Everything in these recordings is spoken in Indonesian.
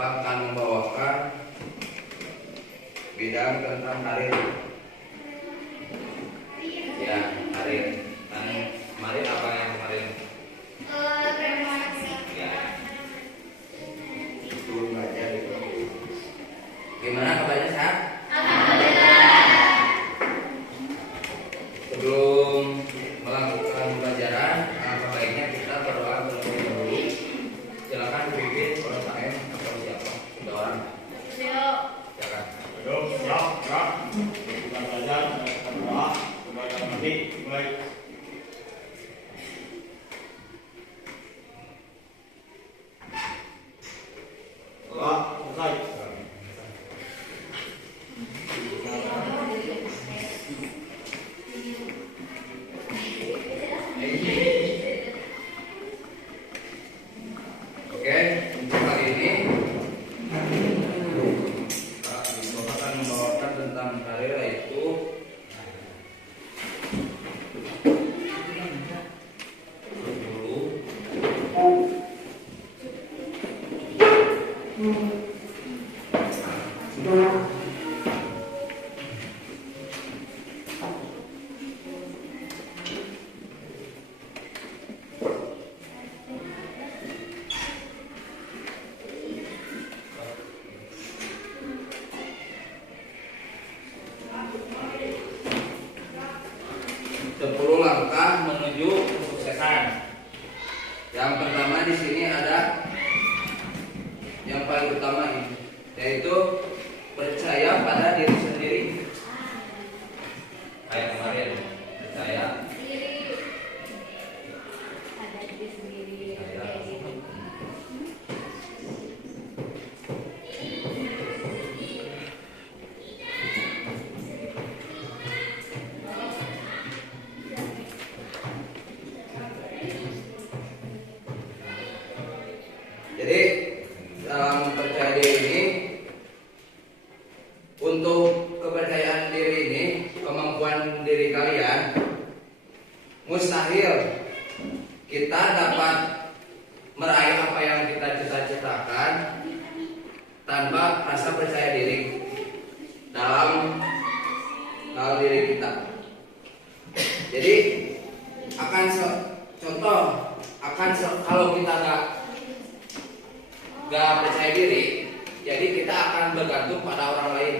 Bapak akan membawakan bidang tentang karir. Ya, karir. Kemarin apa yang kemarin? Ya. Itu belajar itu. Gimana kabarnya, Sat? Sebelum melakukan pembelajaran, apa baiknya kita berdoa terlebih dahulu. Silakan dipimpin oleh saya atau siapa? Sudah orang? Silakan. Siap. Kita belajar, kita berdoa, kepada nanti baik. Selesai. Oke, untuk kali ini Bapak akan membawakan tentang karir, yaitu sepuluh langkah menuju kesuksesan. Yang pertama di sini ada yang paling utama ini, yaitu percaya pada diri sendiri. Kayak kemarin, percaya Jadi dalam percaya diri ini, untuk kepercayaan diri ini, kemampuan diri kalian, mustahil kita dapat meraih apa yang kita cita-citakan tanpa rasa percaya diri dalam diri kita. Jadi kalau kita nggak percaya diri, jadi kita akan bergantung pada orang lain.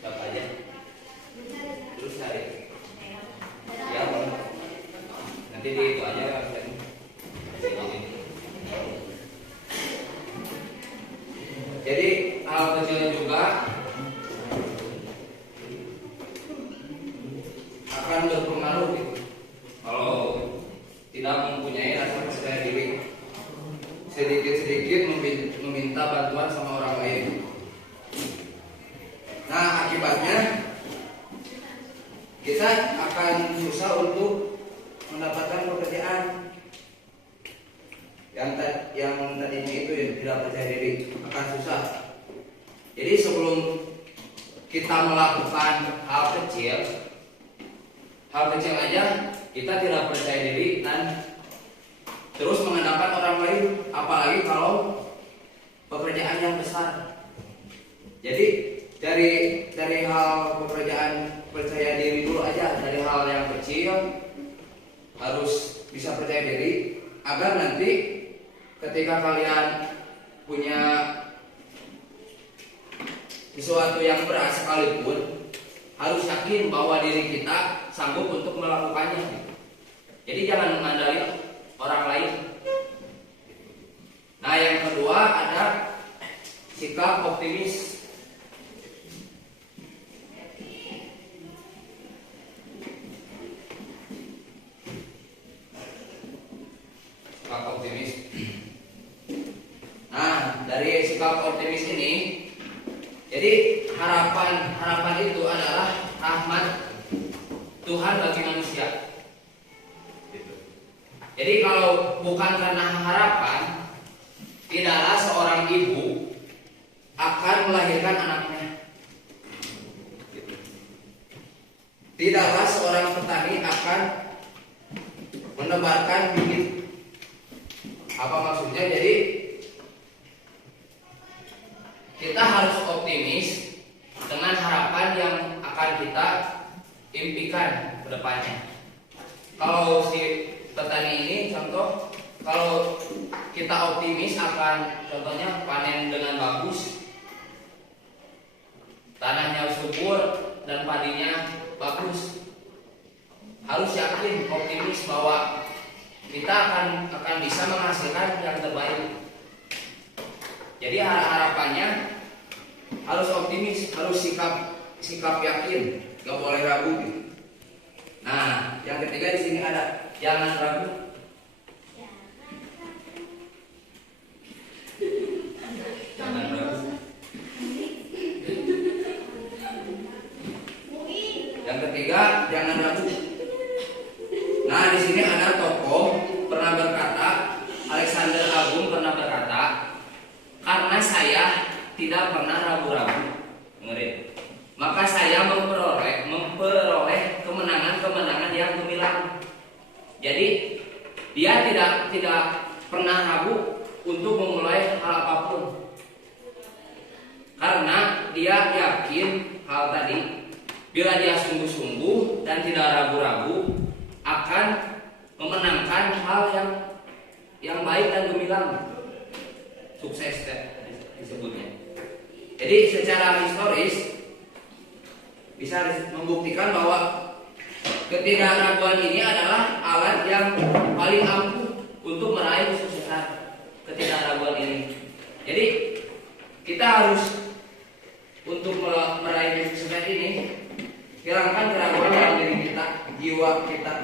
Siapa aja? Terus cari. Ya, nanti di itu aja kan. Jadi hal kecil juga akan berpengaruh gitu. Kalau tidak mempunyai rasa percaya diri, sedikit-sedikit meminta bantuan sama orang lain. Nah, akibatnya kita akan susah untuk mendapatkan pekerjaan yang tadinya itu yang tidak percaya diri, akan susah. Jadi sebelum kita melakukan hal kecil aja kita tidak percaya diri dan terus mengandalkan orang lain, apalagi kalau pekerjaan yang besar. Jadi dari hal pekerjaan percaya diri dulu aja, dari hal yang kecil harus bisa percaya diri, agar nanti ketika kalian punya sesuatu yang berat sekalipun, harus yakin bahwa diri kita sanggup untuk melakukannya. Jadi jangan mengandalkan orang lain. Nah, yang kedua ada sikap optimis. Sikap optimis. Nah, dari sikap optimis ini, jadi harapan itu adalah rahmat Tuhan bagi manusia. Jadi kalau bukan karena harapan, tidaklah seorang ibu akan melahirkan anaknya. Tidaklah seorang petani akan menebarkan bibit Apa maksudnya? Jadi kita harus optimis dengan harapan yang akan kita impikan ke depannya. Kalau si petani ini contoh, kalau kita optimis akan contohnya panen dengan bagus, tanahnya subur dan padinya bagus, harus yakin, optimis bahwa kita akan bisa menghasilkan yang terbaik. Jadi harapannya harus optimis, harus sikap yakin, gak boleh ragu. Nah, yang ketiga di sini ada jangan ragu. Jangan ragu. Yang ketiga jangan ragu. Nah, di sini ada tokoh pernah berkata, Alexander Agung pernah berkata, karena saya tidak pernah ragu-ragu, dengerin, maka saya memperoleh kemenangan-kemenangan yang gemilang. Jadi dia tidak pernah ragu untuk memulai hal apapun, karena dia yakin hal tadi, bila dia sungguh-sungguh dan tidak ragu-ragu akan memenangkan hal yang baik dan gemilang, sukses disebutnya. Jadi secara historis bisa membuktikan bahwa ketidakraguan ini adalah alat yang paling ampuh untuk meraih kesuksesan. Ketidakraguan ini. Jadi kita harus untuk meraih kesuksesan ini hilangkan keraguan dalam diri kita, jiwa kita.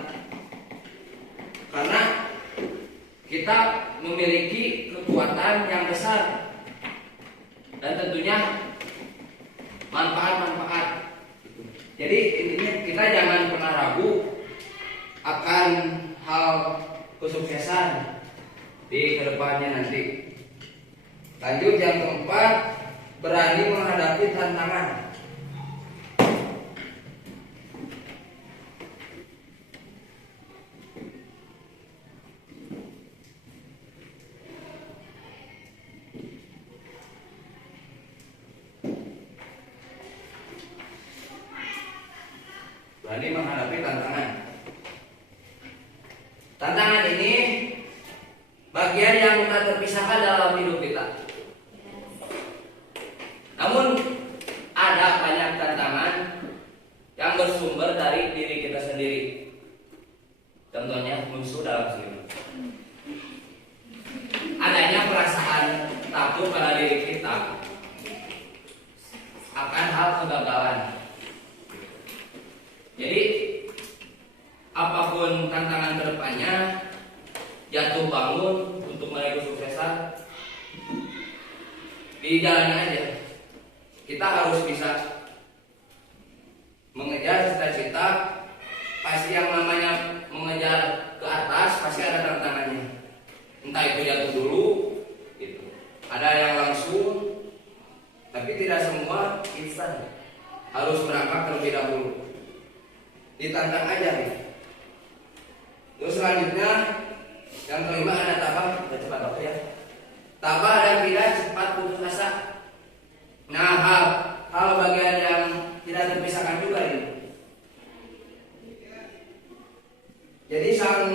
Karena kita memiliki kekuatan yang besar dan tentunya manfaat-manfaat. Jadi intinya kita jangan pernah ragu akan hal kesuksesan di kedepannya nanti. Lanjut yang keempat, berani menghadapi tantangan. Berani menghadapi tantangan. Tantangan ini bagian yang tak terpisahkan dalam hidup kita. Namun ada banyak tantangan yang bersumber dari diri kita sendiri. Contohnya musuh dalam diri. Adanya perasaan takut pada diri kita akan hal kegagalan. Jadi apapun tantangan kedepannya, jatuh bangun untuk meraih kesuksesan, dijalani aja. Kita harus bisa mengejar cita-cita. Pasti yang namanya mengejar ke atas pasti ada tantangannya. Entah itu jatuh dulu, gitu. Ada yang langsung, tapi tidak semua instan. Harus merangkak terlebih dahulu. Ditantang aja nih. Terus selanjutnya yang kelima ada tabah, cepat waktu ya. Tabah dan tidak cepat putus asa. Nah, hal bagian yang tidak terpisahkan juga ini. Jadi sang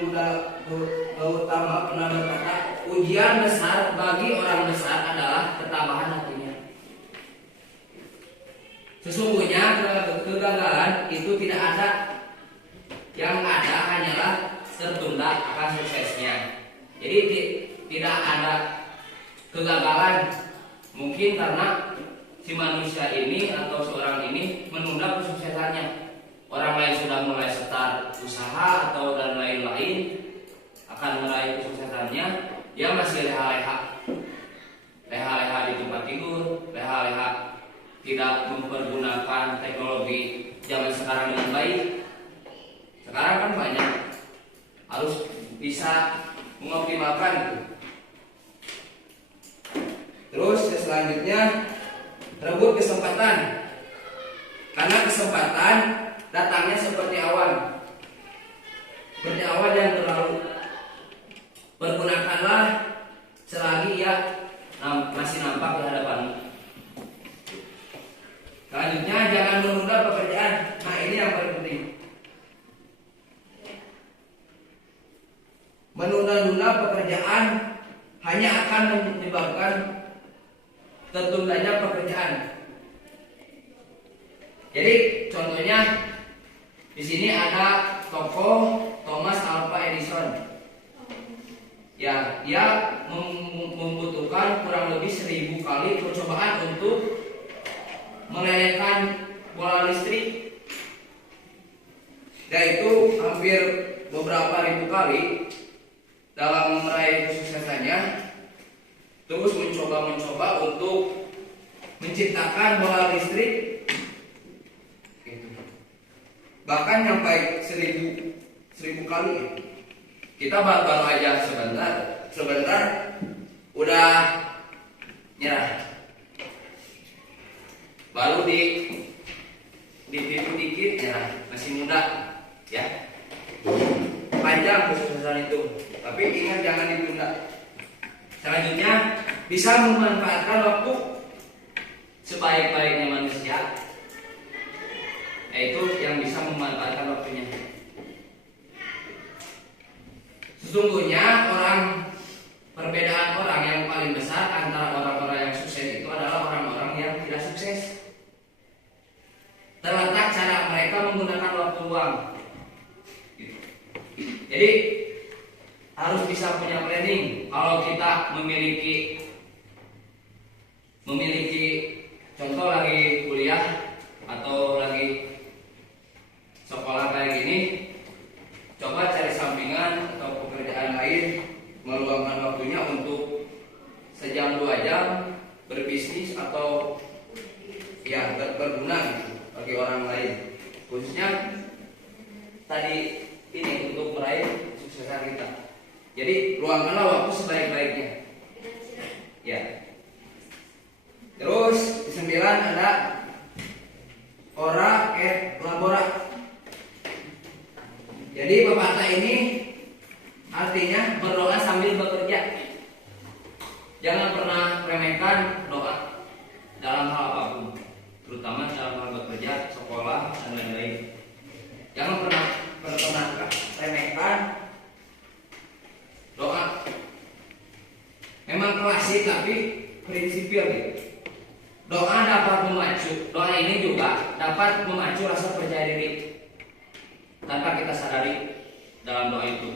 Buddha Gautama pernah berkata, ujian besar bagi orang besar adalah ketabahan hatinya. Sesungguhnya kegagalan itu tidak ada. Yang ada hanyalah tertunda akan suksesnya. Jadi tidak ada kegagalan. Mungkin karena si manusia ini atau seorang ini menunda kesuksesannya. Orang lain sudah mulai start usaha atau dan lain-lain akan meraih kesuksesannya, dia masih leha-leha. Leha-leha di tempat tidur, leha-leha tidak mempergunakan teknologi zaman sekarang dengan baik. Sekarang kan banyak, harus bisa mengoptimalkan itu. Terus selanjutnya rebut kesempatan, karena kesempatan datangnya seperti awan yang berlalu. menunda-nunda pekerjaan hanya akan menyebabkan tertundanya pekerjaan. Jadi contohnya di sini ada tokoh Thomas Alva Edison. Ya, dia membutuhkan kurang lebih 1000 kali percobaan untuk melelehkan bola listrik. Dan itu hampir beberapa ribu kali dalam meraih kesuksesannya. Terus mencoba untuk menciptakan bola listrik. Bahkan sampai 1000 kali. Kita baru aja sebentar udah nyerah. Baru ditipu dikit nyerah, masih muda ya. Panjang kesuksesan itu, tapi ingat jangan ditunda. Selanjutnya bisa memanfaatkan waktu sebaik-baiknya manusia, yaitu yang bisa memanfaatkan waktunya. Sesungguhnya perbedaan orang yang paling besar antara orang-orang yang sukses itu adalah orang-orang yang tidak sukses. Terletak cara mereka menggunakan waktu luang. Jadi harus bisa punya planning. Kalau kita memiliki contoh lagi kuliah atau lagi sekolah kayak gini, coba cari sampingan atau pekerjaan lain, meluangkan waktunya untuk sejam 2 jam berbisnis atau ya berguna gitu bagi orang lain. Khususnya tadi ini untuk meraih kesuksesan kita. Jadi luangkanlah waktu sebaik-baiknya. Ya. Terus di 9 ada ora et labora. Jadi pepatah ini artinya berdoa sambil bekerja. Jangan pernah remehkan doa dalam hal apapun, terutama dalam hal bekerja, sekolah, dan lain-lain. Jangan pernah remehkan doa. Memang klasik tapi prinsipil gitu. Doa ini juga dapat memacu rasa percaya diri tanpa kita sadari dalam doa itu.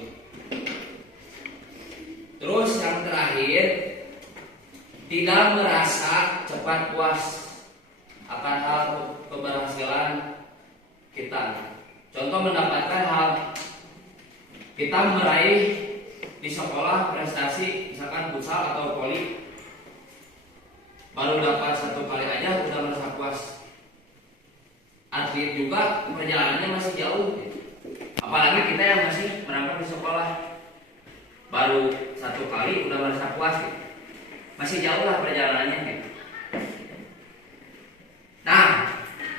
Terus yang terakhir, tidak merasa cepat puas akan hal keberhasilan kita. Contoh mendapatkan hal kita meraih di sekolah prestasi, misalkan futsal atau voli, baru dapat 1 kali aja udah merasa puas. Atlet juga perjalanannya masih jauh. Apalagi kita yang masih merangkap di sekolah, baru 1 kali udah merasa puas gitu. Masih jauh lah perjalanannya gitu. Nah,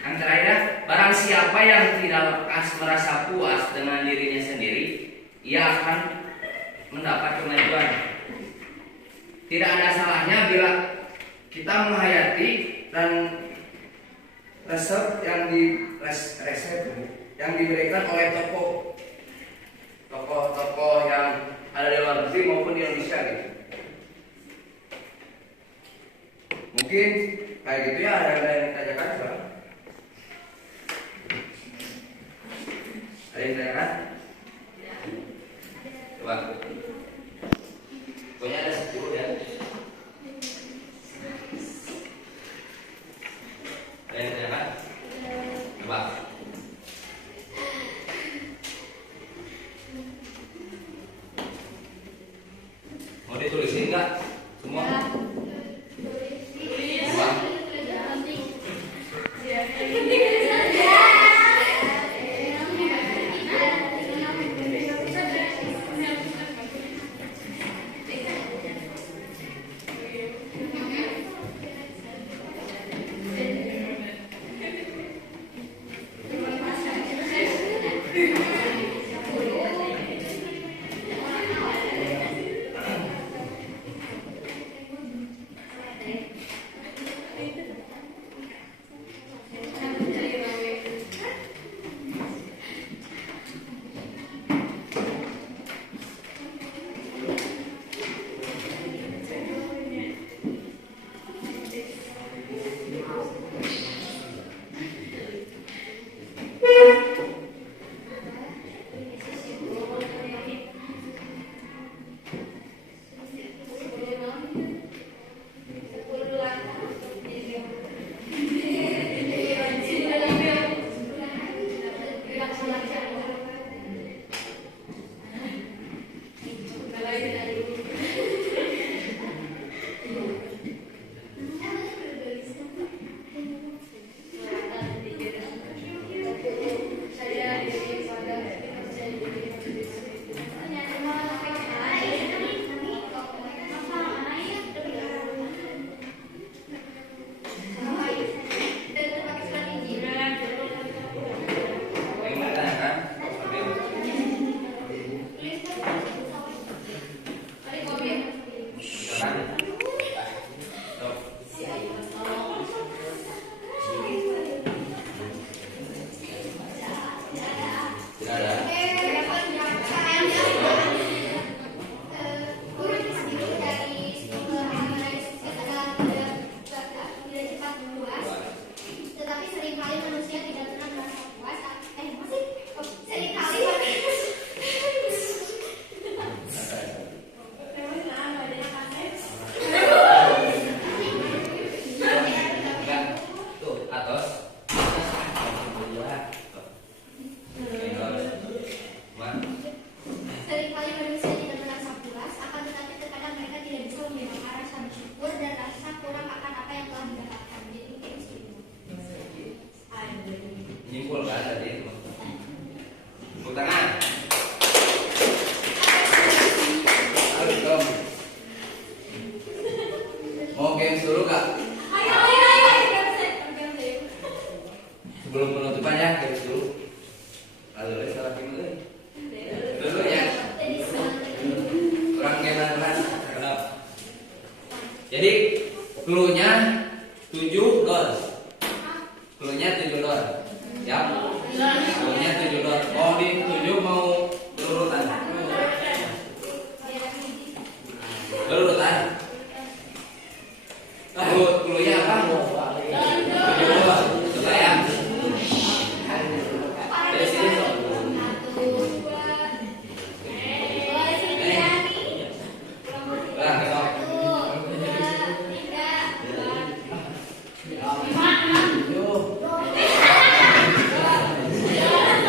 yang terakhir, barang siapa yang tidak lekas merasa puas dengan dirinya sendiri, ia akan mendapat kemajuan. Tidak ada salahnya bila kita menghayati dan resep yang diberikan oleh tokoh yang ada di luar negeri maupun di Indonesia gitu. Mungkin kayak gitu ya, ada yang ditanyakan sekarang? Ada yang ditanyakan? Coba. Pokoknya ada 10 ya. Ada yang ditanyakan? Coba. Mau ditulisin nggak semua? rangkaian cakep. Jadi clue-nya 7 dot. Clue-nya 7 dot. Siap? Clue-nya 7 dot. Mau di 7 mau berurutan? Berurutan. Clue-nya apa? 7 dot. Coba ya. Dari sini. Nah, besok.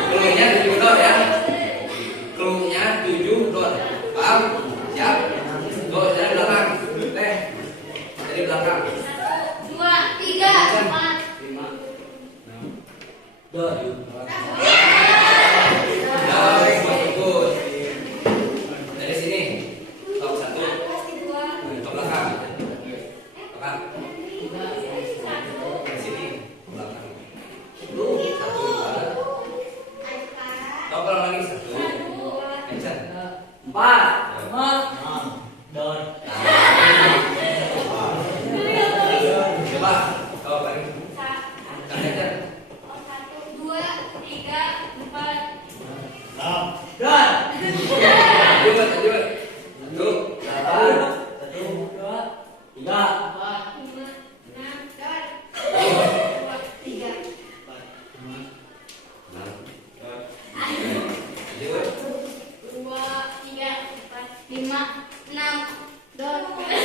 Clue-nya 7 dot ya. Clue-nya 7 dot. Paham? Siap? Tuh, dari belakang. Teh. Dari belakang. 2, 3, 4. 5. Dot. Bagus. Dari sini. Top 1. Ke belakang. Belakang. Dari sini. Belakang. Tuh, 1. Top lagi 1. Action. 4. 5. Dot. Coba. Top lagi. Action. 1, 2, 3, 4. Nah, Dot. Lanjut, lanjut. Tuh. 1, 2, 3. 4, 5, 6, 2, 3. Lanjut. 2, 3, 4, 5, 6, 2.